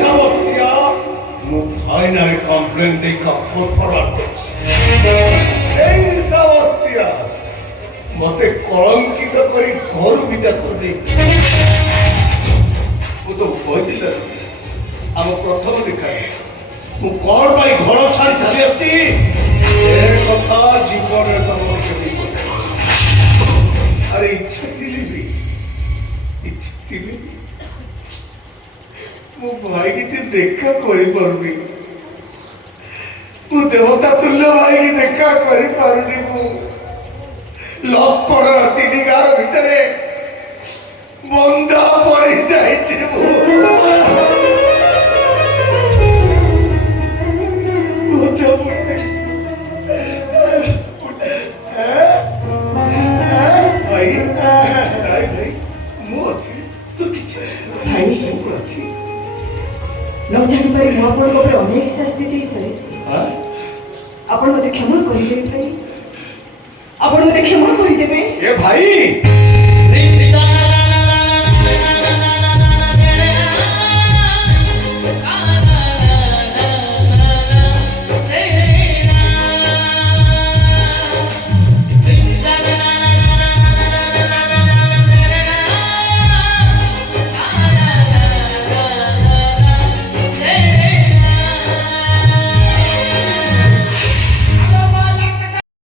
ନିଶାବସ୍ତିଆ ମୁଁ final complain ଦେଇ court forward କରୁଛି। ସେଇ ନିଶାବସ୍ତିଆ ମତେ କଳଙ୍କିତ କରି ଘରୁ ବିଦା କରିଦେଇ ମୁଁ ତ କହିଥିଲି ଆମ ପ୍ରଥମ ଦେଖାରେ ମୁଁ କଣ ପାଇଁ ଘର ଛାଡ଼ି ଚାଲି ଆସିଛି ସେ କଥା ଜୀବନରେ ତମର କେମିତି ଆରେ ଇଚ୍ଛା ଥିଲେ ବି ମୋ ଭାଇକି ଟିକେ ଦେଖା କରିପାରୁନି। ମୁଁ ଦେବତା ତୁଲ୍ୟ ଭାଇକି ଦେଖା କରିପାରୁନି। ମୁଁ ଲପଡର ତିନି ଗାର ଭିତରେ ବନ୍ଧା ପଡି ଯାଇଛି। न जापारी मु आपण अनेक शास्ति दे सारी आपण मत क्षमा करदे भाई। आपण मत क्षमा करदे ए भाई